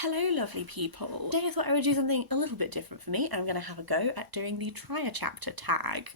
Hello, lovely people. Today I thought I would do something a little bit different for me. I'm going to have a go at doing the try a chapter tag.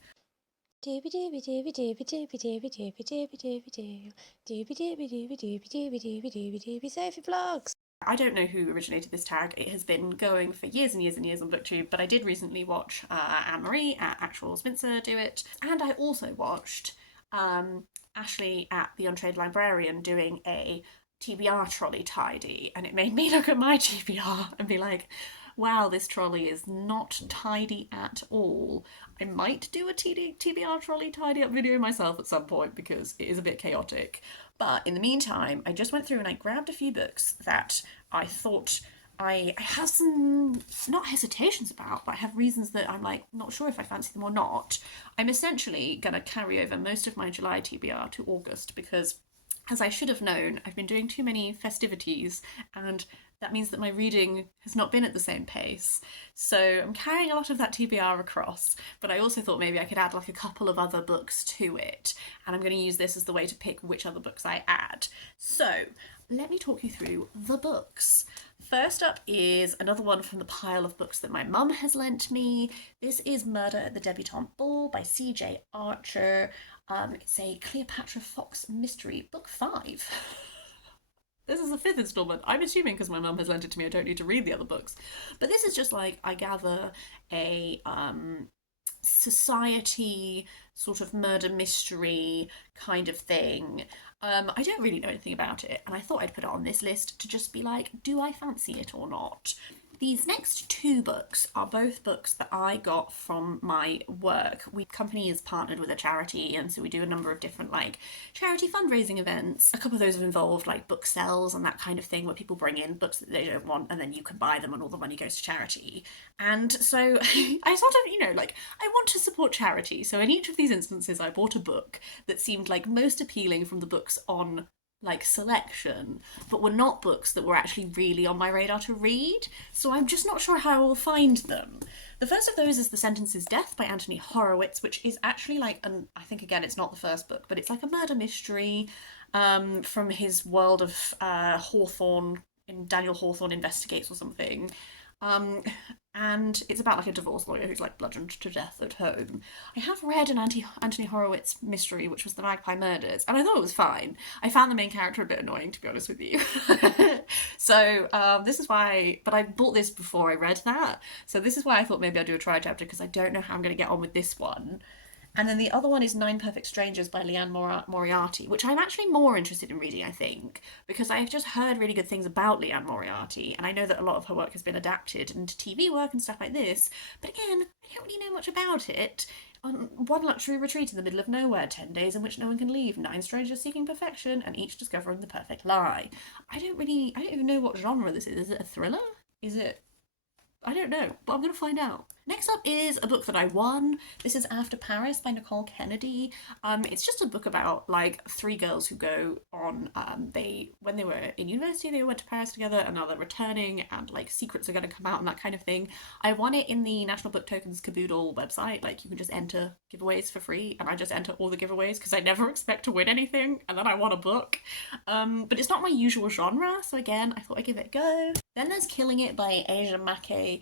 Doobie doobie doobie doobie doobie doobie doobie doobie doobie doo. Doobie doobie doobie doobie doobie doobie doobie doobie Sophie Vlogs. I don't know who originated this tag. It has been going for years and years and years on BookTube, but I did recently watch Anne-Marie at Actual Spencer do it. And I also watched Ashley at the Untrained Librarian doing a TBR trolley tidy, and it made me look at my TBR and be like, wow, this trolley is not tidy at all. I might do a TBR trolley tidy up video myself at some point because it is a bit chaotic. But in the meantime, I just went through and I grabbed a few books that I thought I have some, not hesitations about, but I have reasons that I'm like, not sure if I fancy them or not. I'm essentially going to carry over most of my July TBR to August because, as I should have known, I've been doing too many festivities and that means that my reading has not been at the same pace. So I'm carrying a lot of that TBR across, but I also thought maybe I could add like a couple of other books to it. And I'm going to use this as the way to pick which other books I add. So let me talk you through the books. First up is another one from the pile of books that my mum has lent me. This is Murder at the Debutante Ball by C.J. Archer. It's a Cleopatra Fox mystery, book 5. This is the 5th installment. I'm assuming because my mum has lent it to me, I don't need to read the other books. But this is just like, I gather, a society sort of murder mystery kind of thing. I don't really know anything about it, and I thought I'd put it on this list to just be like, do I fancy it or not? These next 2 books are both books that I got from my work. We company is partnered with a charity, and so we do a number of different like charity fundraising events. A couple of those have involved like book sales and that kind of thing, where people bring in books that they don't want and then you can buy them and all the money goes to charity. And so I sort of, like I want to support charity. So in each of these instances I bought a book that seemed like most appealing from the books on like selection, but were not books that were actually really on my radar to read, so I'm just not sure how I will find them. The first of those is The Sentence's Death by Anthony Horowitz, which is actually like, I think again it's not the first book, but it's like a murder mystery from his world of Hawthorne, in Daniel Hawthorne Investigates or something. And it's about like a divorce lawyer who's like bludgeoned to death at home. I have read an Anthony Horowitz mystery, which was The Magpie Murders, and I thought it was fine. I found the main character a bit annoying, to be honest with you. So this is why, but I bought this before I read that, so this is why I thought maybe I'd do a try chapter, because I don't know how I'm going to get on with this one. And then the other one is Nine Perfect Strangers by Lianne Moriarty, which I'm actually more interested in reading, I think, because I've just heard really good things about Lianne Moriarty, and I know that a lot of her work has been adapted into TV work and stuff like this, but again, I don't really know much about it. On one luxury retreat in the middle of nowhere, 10 days in which no one can leave, 9 strangers seeking perfection, and each discovering the perfect lie. I don't even know what genre this is. Is it a thriller? Is it, I don't know, but I'm going to find out. Next up is a book that I won. This is After Paris by Nicole Kennedy. It's just a book about like 3 girls who go on, when they were in university, they went to Paris together, and now they're returning, and like secrets are going to come out and that kind of thing. I won it in the National Book Tokens Caboodle website. Like, you can just enter giveaways for free, and I just enter all the giveaways because I never expect to win anything, and then I won a book. But it's not my usual genre, so again, I thought I'd give it a go. Then there's Killing It by Asia Mackay.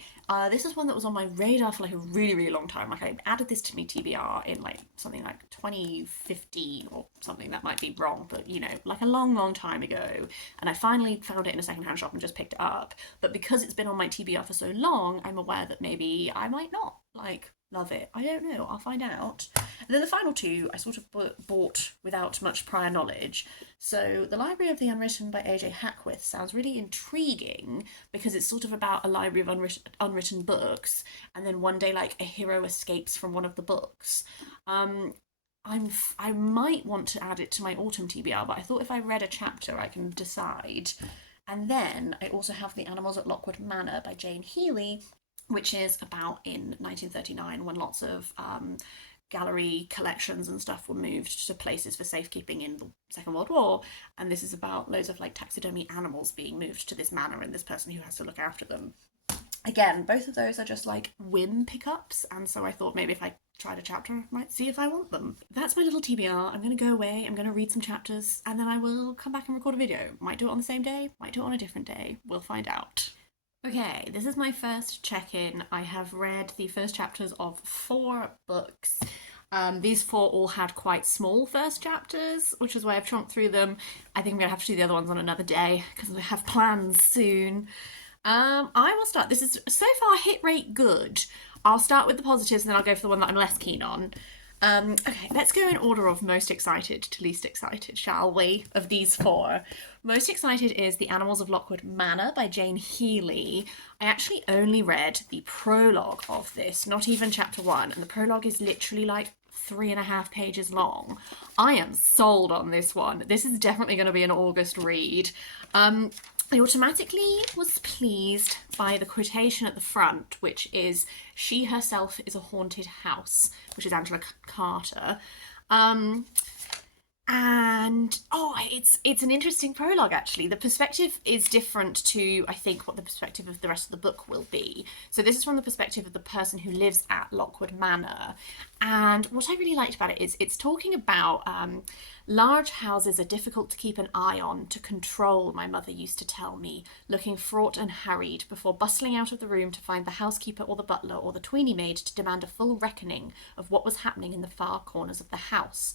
This is one that was on my radar for like a really, really long time. Like, I added this to me TBR in like something like 2015 or something. That might be wrong, but like a long, long time ago. And I finally found it in a secondhand shop and just picked it up. But because it's been on my TBR for so long, I'm aware that maybe I might not like love it. I don't know. I'll find out. And then the final 2 I sort of bought without much prior knowledge. So The Library of the Unwritten by A.J. Hackwith sounds really intriguing because it's sort of about a library of unwritten books, and then one day like a hero escapes from one of the books. I might want to add it to my autumn TBR, but I thought if I read a chapter I can decide. And then I also have The Animals at Lockwood Manor by Jane Healey, which is about in 1939 when lots of gallery collections and stuff were moved to places for safekeeping in the Second World War, and this is about loads of like taxidermy animals being moved to this manor and this person who has to look after them. Again, both of those are just like whim pickups, and so I thought maybe if I tried a chapter, might see if I want them. That's my little TBR. I'm going to go away, I'm going to read some chapters, and then I will come back and record a video. Might do it on the same day, might do it on a different day. We'll find out. Okay, this is my first check-in. I have read the first chapters of 4 books. These 4 all had quite small first chapters, which is why I've chomped through them. I think I'm going to have to do the other ones on another day, because I have plans soon. I will start. This is so far hit rate good. I'll start with the positives and then I'll go for the one that I'm less keen on. Okay, let's go in order of most excited to least excited, shall we, of these 4. Most excited is The Animals of Lockwood Manor by Jane Healey. I actually only read the prologue of this, not even chapter 1, and the prologue is literally like 3.5 pages long. I am sold on this one. This is definitely going to be an August read. I automatically was pleased by the quotation at the front, which is, "She herself is a haunted house," which is Angela Carter. And it's an interesting prologue, actually. The perspective is different to, I think, what the perspective of the rest of the book will be. So this is from the perspective of the person who lives at Lockwood Manor. And what I really liked about it is it's talking about large houses are difficult to keep an eye on, to control, my mother used to tell me, looking fraught and harried before bustling out of the room to find the housekeeper or the butler or the tweeny maid to demand a full reckoning of what was happening in the far corners of the house.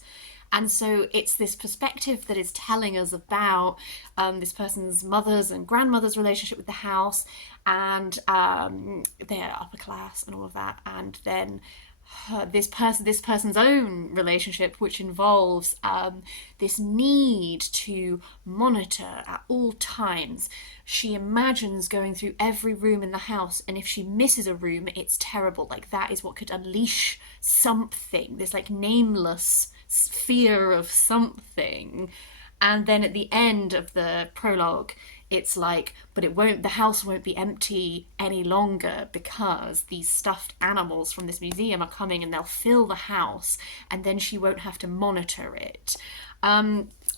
And so it's this perspective that is telling us about this person's mother's and grandmother's relationship with the house, and their upper class and all of that, and then this person's own relationship, which involves this need to monitor at all times. She imagines going through every room in the house, and if she misses a room, it's terrible. Like, that is what could unleash something, this like nameless fear of something. And then at the end of the prologue, it's like, but the house won't be empty any longer, because these stuffed animals from this museum are coming and they'll fill the house, and then she won't have to monitor it.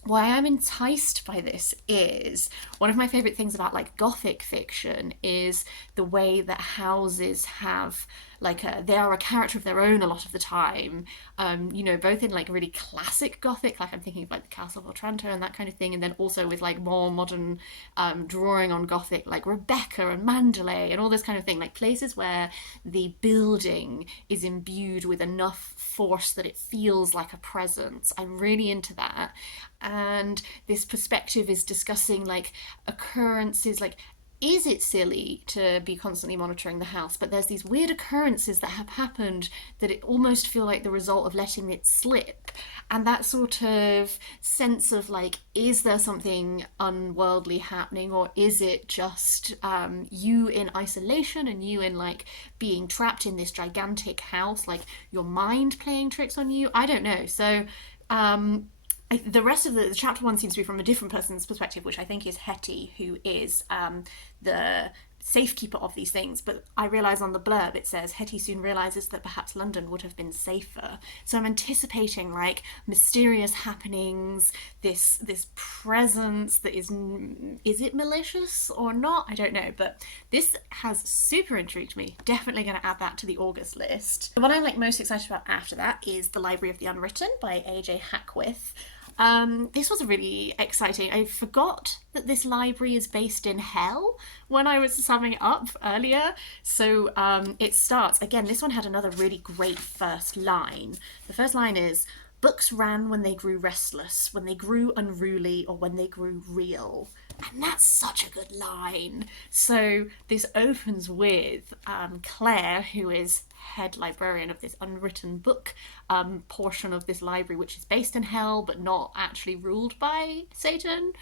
Why I'm enticed by this is, one of my favourite things about like Gothic fiction is the way that houses have they are a character of their own a lot of the time, both in like really classic Gothic, like I'm thinking of like the Castle of Otranto and that kind of thing, and then also with like more modern drawing on Gothic, like Rebecca and Mandalay and all this kind of thing, like places where the building is imbued with enough force that it feels like a presence. I'm really into that. And this perspective is discussing like occurrences, like, is it silly to be constantly monitoring the house? But there's these weird occurrences that have happened that it almost feel like the result of letting it slip. And that sort of sense of like, is there something unworldly happening, or is it just you in isolation and you in like being trapped in this gigantic house, like your mind playing tricks on you? I don't know. So the rest of the chapter 1 seems to be from a different person's perspective, which I think is Hetty, who is the safekeeper of these things. But I realise on the blurb it says Hetty soon realises that perhaps London would have been safer. So I'm anticipating like mysterious happenings, this presence that is it malicious or not? I don't know, but this has super intrigued me. Definitely going to add that to the August list. The one I'm like most excited about after that is The Library of the Unwritten by AJ Hackwith. This was really exciting. I forgot that this library is based in hell when I was summing it up earlier. So it starts, again, this one had another really great first line. The first line is, "Books ran when they grew restless, when they grew unruly, or when they grew real." And that's such a good line. So this opens with Claire, who is head librarian of this unwritten book portion of this library, which is based in hell but not actually ruled by Satan,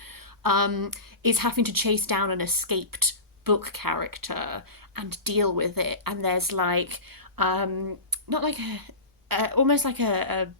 is having to chase down an escaped book character and deal with it. And there's like not like almost like a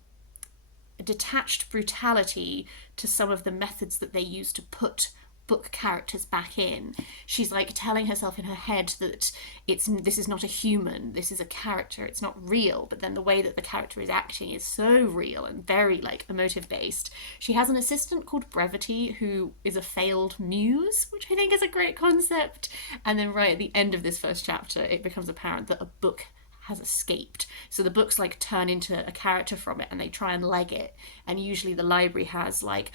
detached brutality to some of the methods that they use to put book characters back in. She's like telling herself in her head that this is not a human, this is a character, it's not real, but then the way that the character is acting is so real and very like emotive based. She has an assistant called Brevity who is a failed muse, which I think is a great concept. And then right at the end of this first chapter it becomes apparent that a book has escaped. So the books like turn into a character from it and they try and leg it. And usually the library has like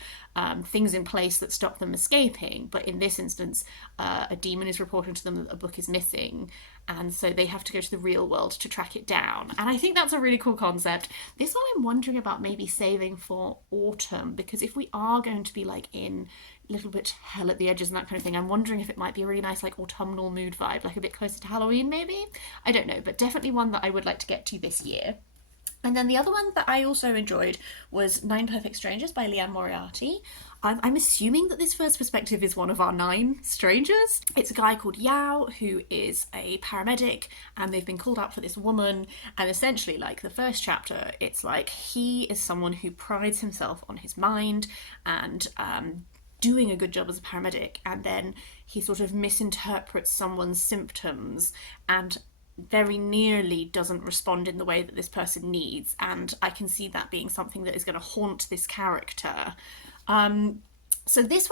things in place that stop them escaping. But in this instance, a demon is reporting to them that a book is missing. And so they have to go to the real world to track it down. And I think that's a really cool concept. This one I'm wondering about maybe saving for autumn, because if we are going to be like in a little bit hell at the edges and that kind of thing, I'm wondering if it might be a really nice like autumnal mood vibe, like a bit closer to Halloween maybe. I don't know, but definitely one that I would like to get to this year. And then the other one that I also enjoyed was Nine Perfect Strangers by Lianne Moriarty. I'm assuming that this first perspective is one of our 9 strangers. It's a guy called Yao who is a paramedic and they've been called out for this woman, and essentially like the first chapter it's like he is someone who prides himself on his mind and doing a good job as a paramedic, and then he sort of misinterprets someone's symptoms and very nearly doesn't respond in the way that this person needs, and I can see that being something that is going to haunt this character. So this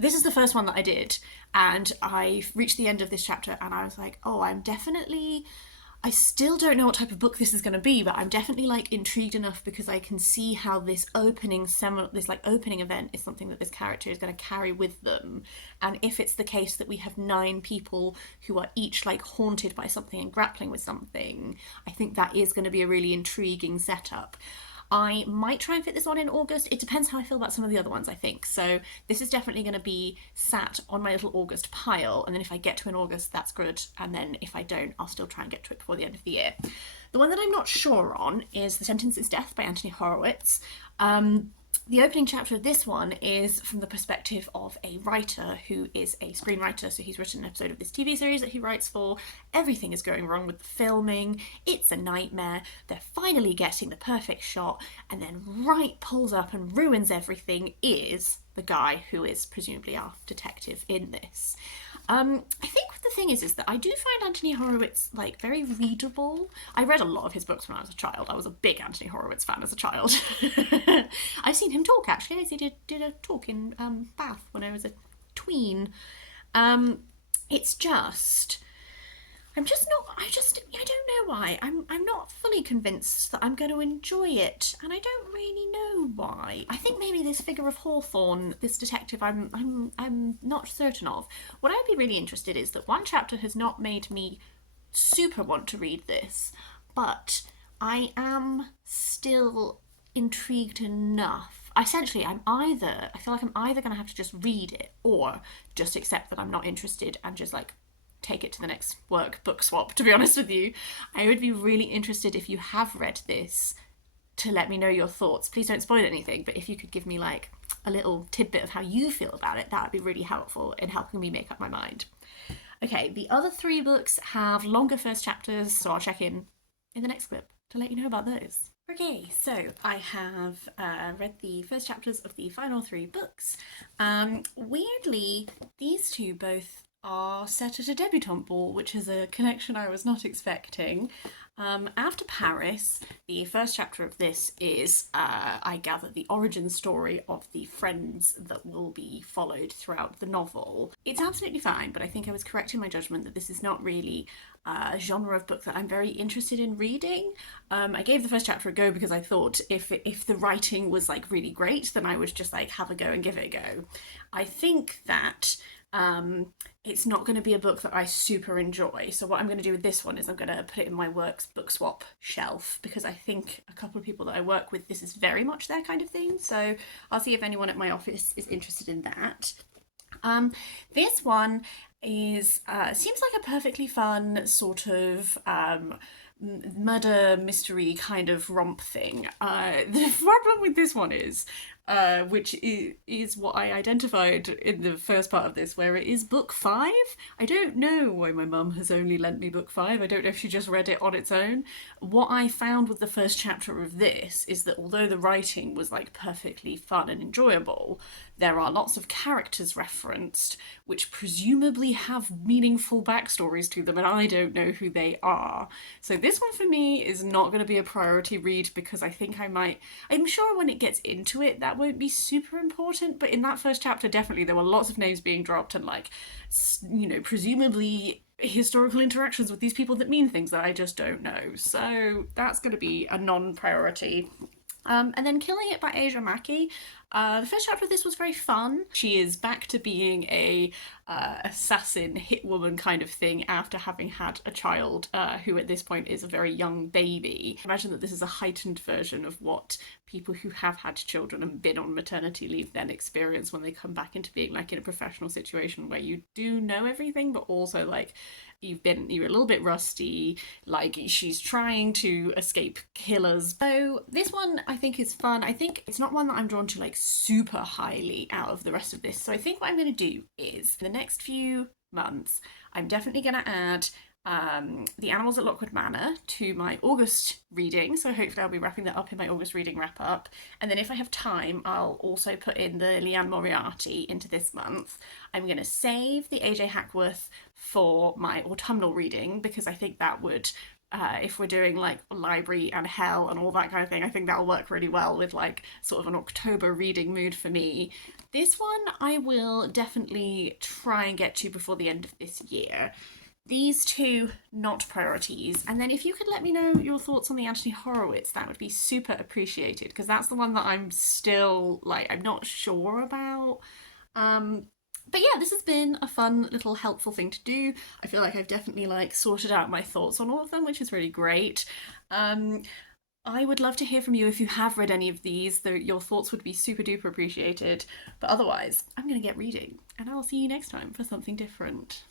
is the first one that I did, and I reached the end of this chapter and I was like, oh, I still don't know what type of book this is going to be, but I'm definitely like intrigued enough because I can see how this opening event is something that this character is going to carry with them. And if it's the case that we have 9 people who are each like haunted by something and grappling with something, I think that is going to be a really intriguing setup. I might try and fit this one in August. It depends how I feel about some of the other ones, I think. So this is definitely going to be sat on my little August pile. And then if I get to in August, that's good. And then if I don't, I'll still try and get to it before the end of the year. The one that I'm not sure on is The Sentence is Death by Anthony Horowitz. The opening chapter of this one is from the perspective of a writer who is a screenwriter. So he's written an episode of this TV series that he writes for. Everything is going wrong with the filming. It's a nightmare. They're finally getting the perfect shot. And then right pulls up and ruins everything is the guy who is presumably our detective in this. I think the thing is that I do find Anthony Horowitz like very readable. I read a lot of his books when I was a child. I was a big Anthony Horowitz fan as a child. I've seen him talk actually. He did a talk in Bath when I was a tween. It's just I don't know why. I'm not fully convinced that I'm going to enjoy it, and I don't really know why. I think maybe this figure of Hawthorne, this detective, I'm not certain of. What I'd be really interested is that one chapter has not made me super want to read this, but I am still intrigued enough. Essentially, I feel like I'm either going to have to just read it or just accept that I'm not interested and just like take it to the next book swap, to be honest with you. I would be really interested if you have read this to let me know your thoughts. Please don't spoil anything, but if you could give me like a little tidbit of how you feel about it, that would be really helpful in helping me make up my mind. Okay, the other 3 books have longer first chapters, so I'll check in the next clip to let you know about those. Okay, so I have read the first chapters of the final 3 books. Weirdly, these 2 both are set at a debutante ball, which is a connection I was not expecting. After Paris, the first chapter of this is, I gather, the origin story of the friends that will be followed throughout the novel. It's absolutely fine, but I think I was correct in my judgment that this is not really a genre of book that I'm very interested in reading. I gave the first chapter a go because I thought if the writing was like really great, then I would just like have a go and give it a go. I think that it's not going to be a book that I super enjoy. So what I'm going to do with this one is I'm going to put it in my works book swap shelf, because I think a couple of people that I work with, this is very much their kind of thing. So I'll see if anyone at my office is interested in that. This one is seems like a perfectly fun sort of murder mystery kind of romp thing. The problem with this one is which is what I identified in the first part of this, where it is book 5. I don't know why my mum has only lent me book 5. I don't know if she just read it on its own. What I found with the first chapter of this is that although the writing was like perfectly fun and enjoyable, there are lots of characters referenced which presumably have meaningful backstories to them, and I don't know who they are. So this one for me is not going to be a priority read, because I think I'm sure when it gets into it that won't be super important, but in that first chapter definitely there were lots of names being dropped and like, you know, presumably historical interactions with these people that mean things that I just don't know. So that's going to be a non-priority. And then Killing It by Asia Mackay. The first chapter of this was very fun. She is back to being a assassin, hit woman kind of thing after having had a child who at this point is a very young baby. Imagine that this is a heightened version of what people who have had children and been on maternity leave then experience when they come back into being like in a professional situation where you do know everything, but also like you're a little bit rusty, like she's trying to escape killers. So this one I think is fun. I think it's not one that I'm drawn to like super highly out of the rest of this. So I think what I'm going to do is in the next few months I'm definitely going to add The Animals at Lockwood Manor to my August reading, so hopefully I'll be wrapping that up in my August reading wrap up, and then if I have time I'll also put in the Lianne Moriarty into this month. I'm going to save the AJ Hackwith for my autumnal reading because I think that would if we're doing like library and hell and all that kind of thing, I think that'll work really well with like sort of an October reading mood for me. This one I will definitely try and get to before the end of this year. These two, not priorities. And then if you could let me know your thoughts on the Anthony Horowitz, that would be super appreciated, because that's the one that I'm still, like, I'm not sure about. But yeah, this has been a fun little helpful thing to do. I feel like I've definitely, like, sorted out my thoughts on all of them, which is really great. I would love to hear from you if you have read any of these. Your thoughts would be super duper appreciated. But otherwise, I'm going to get reading, and I'll see you next time for something different.